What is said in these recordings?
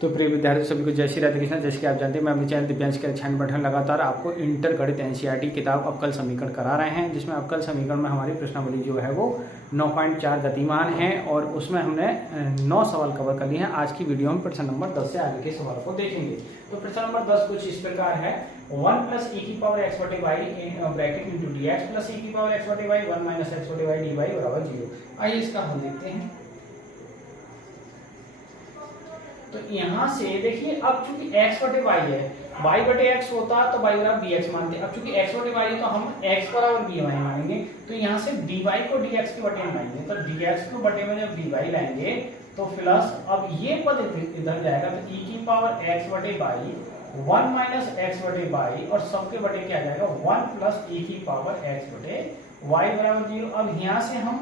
तो प्रिय विद्यार्थी सभी को जय श्री राधे कृष्ण। जैसे कि आप जानते हैं मैं अपने चैनल दिव्यांश के अध्ययन पठन लगातार आपको इंटर गणित एनसीईआरटी किताब अवकल समीकरण करा रहे हैं, जिसमें अवकल समीकरण में हमारी प्रश्नावली जो है वो 9.4 गतिमान है और उसमें हमने 9 सवाल कवर कर लिए हैं। आज की वीडियो में प्रश्न नंबर 10 से आगे के सवाल को देखेंगे। तो प्रश्न नंबर 10 कुछ इस प्रकार है, 1 + e की पावर x बटे y bracket into D x plus e की पावर x बटे y 1 - x बटे y dy बराबर 0। आइए इसका हल देखते हैं। तो यहाँ से देखिए, अब चूंकि x बटे y है, y बटे x होता तो y बराबर dx मानते। अब चूंकि x बटे y है तो हम x बराबर dy मानेंगे। तो यहाँ से dy को dx के बटे में लाएंगे, तो dx को बटे में जब dy लाएंगे तो प्लस, अब ये पद इधर जाएगा तो e की पावर x बटे y 1 - x बटे y और सबके बटे क्या जाएगा 1 + e की पावर x बटे y बराबर 0। अब यहाँ से हम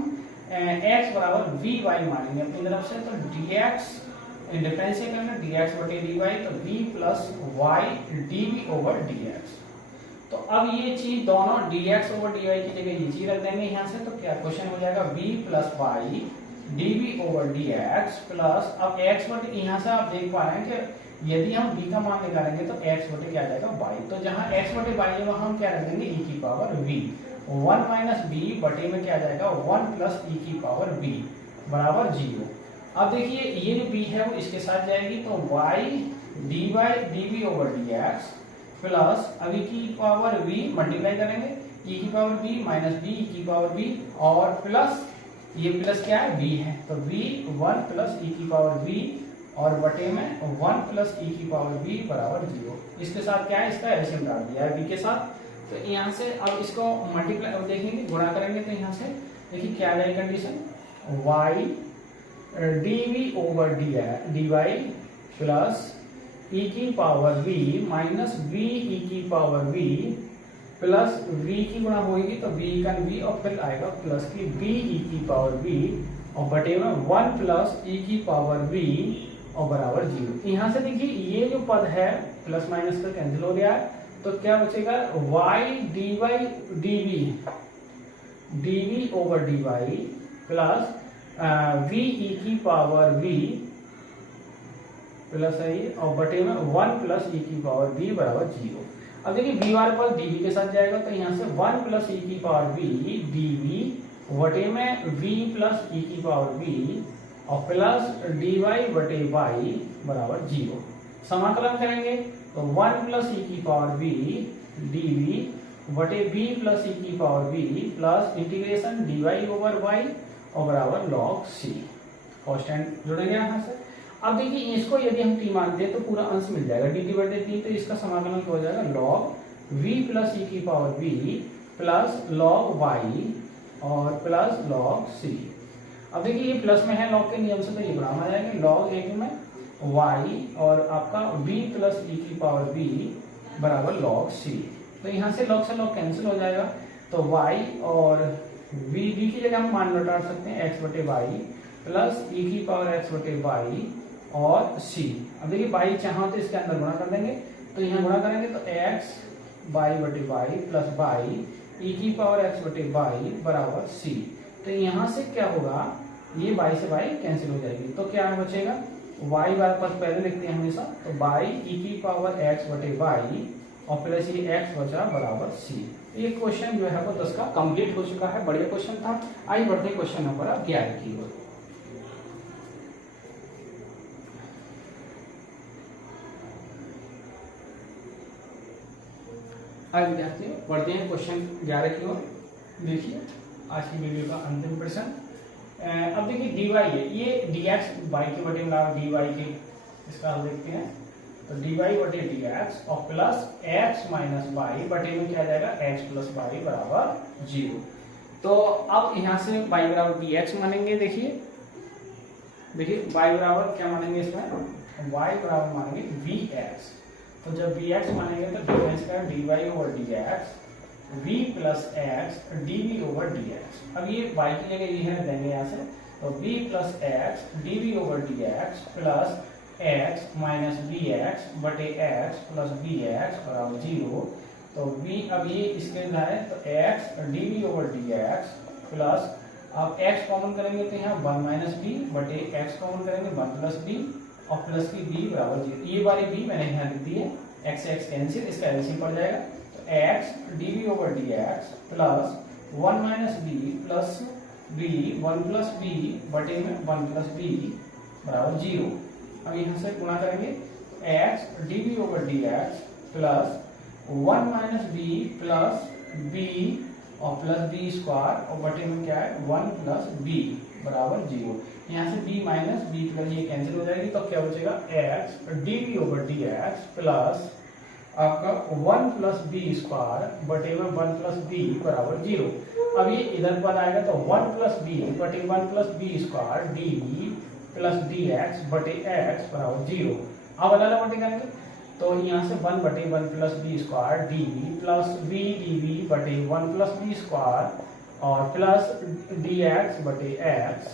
x बराबर vy मानेंगे अपनी तरफ से, तो dx डिफरेंशिएट करना dx बटे dy, तो v + y dv over dx। तो अब ये चीज दोनों dx ओवर dy की जगह ये चीज रख देंगे यहाँ से, तो क्या क्वेश्चन हो जाएगा v + y dv over dx plus, अब x बटे, यहाँ से आप देख पा रहे हैं कि यदि हम v का मान निकालेंगे तो x बटे क्या जाएगा y। तो जहाँ x बटे y है वहां हम क्या रख देंगे e की पावर v, 1 - v बटे में क्या जाएगा 1 + e की पावर v बराबर 0। अब देखिए ये जो b है वो इसके साथ जाएगी, तो y dy dv over dx plus, अब e की पावर v मल्टीप्लाई करेंगे e की power v minus b e की पावर v और प्लस, ये प्लस क्या है v है, तो v 1 + e की पावर v और बटे में 1 + e की पावर v बराबर 0। इसके साथ क्या है, इसका एलसीएम डाल दिया है v के साथ। तो यहाँ से अब इसको मल्टीप्लाई देखेंगे, गुणा करेंगे, तो यहाँ से देखिए क्या है condition, y dv over dy plus e की power v minus v e की पावर v प्लस v की गुणा होगी तो v का v और फिर आएगा प्लस की v e की पावर v और बटे में 1 + e की पावर v और बराबर 0। यहाँ से देखिए ये जो पद है प्लस माइनस का कैंसिल हो गया है, तो क्या बचेगा y dy dv over dy plus v e की पावर v प्लस है और बटे में 1 + e की पावर v बराबर 0। अब देखिए v वाले पद dv के साथ जाएगा, तो यहाँ से 1 + e की पावर v dv बटे में v + e की पावर v और प्लस dy बटे y बराबर 0। समाकलन करेंगे तो 1 + e की पावर v dv बटे v + e की power v plus integration dy over y और बराबर log c। कांस्टेंट जुड़ेंगे यहाँ से। अब देखिए इसको यदि हम t मानते हैं तो पूरा अंश मिल जाएगा dt बटे t, तो इसका समाकलन हो जाएगा log v + e की power v plus log y और प्लस log c। अब देखिए ये प्लस में है log के नियम से, तो ये बराबर आ जाएगा log 1 में y और आपका v + e की पावर v बराबर log c। तो यहाँ से log से log कैंसिल हो जाएगा, तो y और v की जगह हम मान लौटा सकते हैं x बटे y प्लस e की पावर x बटे y और c। अब देखिए y चाहो तो इसके अंदर गुणा कर देंगे, तो यहाँ गुणा करेंगे तो x y बटे y प्लस y e की पावर x बटे y बराबर c। तो यहाँ से क्या होगा, ये y से y कैंसिल हो जाएगी, तो क्या बचेगा y वाला पद पहले लिखते हैं हमेशा, तो y e की पावर x बटे y और प्लस ये x बचा बराबर c। ये क्वेश्चन जो है वो 10 का कंप्लीट हो चुका है, बढ़िया क्वेश्चन था। आइए बढ़ते क्वेश्चन नंबर 11 की ओर। आज विद्यार्थियों बढ़ते हैं क्वेश्चन 11 की ओर। देखिए आज की वीडियो का अंतिम प्रश्न। अब देखिए dy है, ये dx y के बटे में dy के, इसका हम देखते हैं, तो dy बटे dx और प्लस x माइनस y बटे में क्या जाएगा x + y बराबर 0। तो अब यहाँ से y बराबर dx मानेंगे। देखिए y बराबर क्या मानेंगे, इसमें y बराबर मानेंगे vx। तो जब vx मानेंगे तो डिफरेंस का dy over dx v + x dv over dx। अब ये y की जगह ये है देंगे यहाँ से, तो v + x dv over dx plus x minus bx बटे x प्लस bx बराबर 0। तो v, अब ये इसके अंदर है तो x dv over dx plus, अब x कॉमन करेंगे तो यहाँ 1 - b बटे x कॉमन करेंगे 1 + b और प्लस की b बराबर 0। ये वाली b मैंने यहाँ लिख दी है, x से x कैंसिल, इसका एलसीएम पड़ जाएगा। तो x dv over dx plus 1 minus b plus b 1 plus b बटे में 1 प्लस b बराबर 0। अब यहाँ से गुणा करेंगे, x dv over dx plus 1 minus b plus b और प्लस बी स्क्वायर और बटे में क्या है 1 प्लस b बराबर 0। यहाँ से b माइनस b प्लस ये कैंसिल हो जाएगी, तो क्या बचेगा x dv over dx plus आपका 1 प्लस बी स्क्वायर बटे में 1 प्लस b बराबर 0। अब ये इधर पर आएगा तो 1 प्लस b बटे 1 plus b square dv plus dx बटे x बराबर 0। अब अदला बटे करेंगे तो यहाँ से 1 बटे 1 plus b square dv plus b dv बटे 1 प्लस बी स्क्वायर और प्लस dx बटे x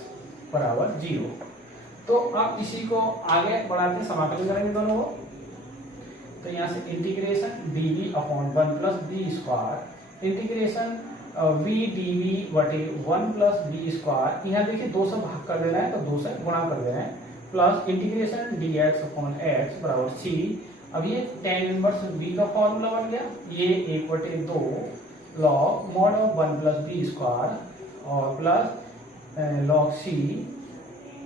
बराबर 0। तो अब इसी को आगे बढ़ाते समाकलन करेंगे दोनों को। तो यहाँ से integration dv upon 1 plus b square integration v dv बटे 1 प्लस बी स्क्वायर, यहाँ देखिए 2 से भाग कर देना है तो 2 से गुणा कर देना है, plus integration dx upon x बराबर c। अब ये tan इनवर्स b का फॉर्मूला बन गया, ये 1/2 log mod of 1 plus b square और plus log c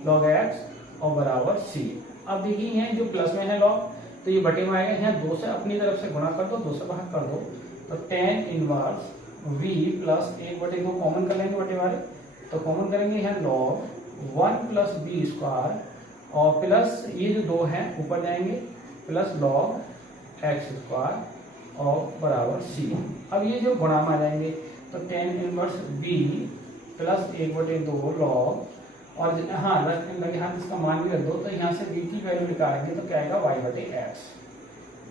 log x और बराबर c। अब देखिए यहाँ जो प्लस में है log, तो ये बटे में आएगा, यहाँ 2 से अपनी तरफ से गुणा कर दो, 2 से भाग कर दो, तो tan inverse v plus 1/2 common कर लेंगे बटे वाले, तो कॉमन करेंगे यहाँ log 1 प्लस बी स्क्वायर और प्लस ये जो 2 हैं ऊपर जाएंगे प्लस log x स्क्वायर और बराबर c। अब ये जो गुणा में आ जाएंगे तो tan inverse b plus 1/2 log और हाँ लगे हाथ इसका मान भी रख दो, तो यहाँ से b की वैल्यू निकालेंगे तो क्या आएगा y बटे x,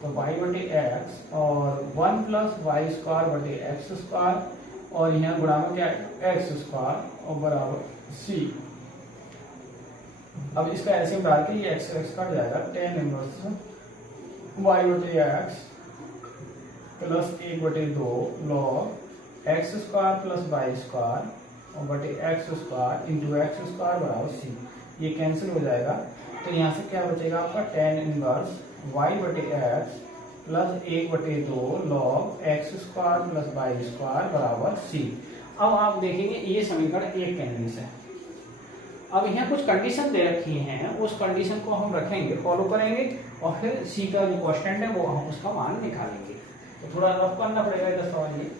तो y बटे x और 1 प्लस वाई स्क्वायर बटे एक्स स्क्वायर और यहाँ गुणा में क्या आएगा x स्क्वायर और बराबर c। अब इसका एलसीएम डाल के ये x कट जाएगा, tan इनवर्स y बटे x plus 1/2 log x square plus y square और बटे x square into x square बराबर c। ये कैंसिल हो जाएगा, तो यहाँ से क्या बचेगा आपका tan इनवर्स y बटे x plus 1/2 log x square plus y square बराबर c। अब आप देखेंगे ये समीकरण एक कहने से। अब यहाँ कुछ कंडीशन दे रखी हैं, उस कंडीशन को हम रखेंगे, फॉलो करेंगे और फिर सी का जो कांस्टेंट है वो हम उसका मान निकालेंगे। तो थोड़ा रफ करना पड़ेगा इधर सवाल ये।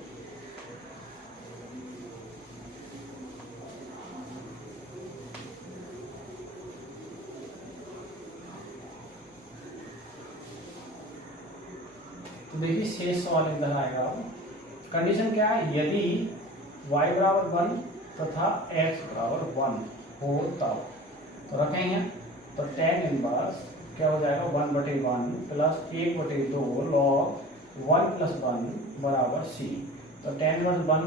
तो देखिए शेष सवाल इधर आएगा। कंडीशन क्या है, यदि y बराबर 1 तथा x बराबर 1 हो तब, तो रखेंगे तो tan इनवर्स क्या हो जाएगा 1/1 प्लस 1/2 log 1 प्लस 1 बराबर c। तो tan इनवर्स 1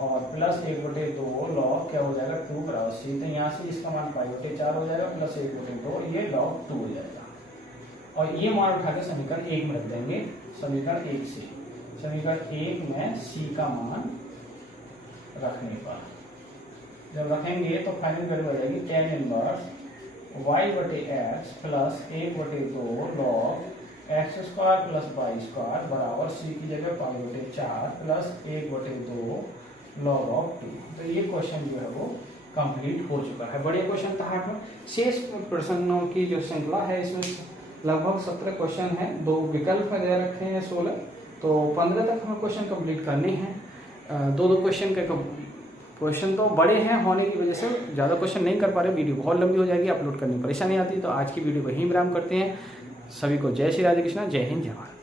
और प्लस 1/2 log क्या हो जाएगा 2 बराबर c। तो यहाँ से इसका मान π/4 हो जाएगा प्लस 1/2 ये log 2 हो जाएगा। और ये मान उठा के समीकरण 1 में रख देंगे, समीकरण 1 से समीकरण 1 में c का मान रखने पर जब रखेंगे तो फाइनल वैल्यू आ जाएगी tan इनवर्स y बटे x plus 1/2 log x square plus y square बराबर c की जगह π/4 प्लस 1/2 log ऑफ 2। तो ये क्वेश्चन जो है वो कंप्लीट हो चुका है। बढ़िया क्वेश्चन था 8 में। शेष प्रश्नों की जो श्रृंखला है इसमें लगभग 17 क्वेश्चन है, 2 विकल्प दे रखे हैं 16, तो 15 तक हमें क्वेश्चन कंप्लीट करने हैं। 2 क्वेश्चन के क्वेश्चन तो बड़े हैं होने की वजह से ज़्यादा क्वेश्चन नहीं कर पा रहे, वीडियो बहुत लंबी हो जाएगी, अपलोड करने में परेशानी आती है। तो आज की वीडियो को यहीं विराम करते हैं। सभी को जय श्री राधे कृष्णा, जय हिंद, जय भारत।